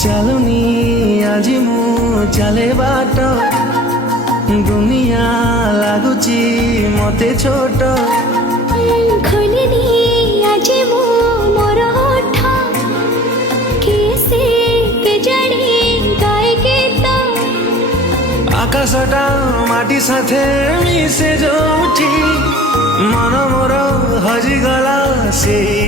ଚାଲୁନି ଆଜି ମୁଁ ଚାଲେ ବାଟ, ଦୁନିଆ ଲାଗୁଛି ମତେ ଛୋଟ। ଖୋଲିନି ଆଜି ମୁଁ ମୋର ଓଠ, କିଏ ସେ କେଜାଣି ଗାଏ ଗୀତ। ଆକାଶଟା ମାଟି ସାଥେ ମିଶେ ଯୋଉଠି, ମନ ମୋର ହଜିଗଲା ସେଇ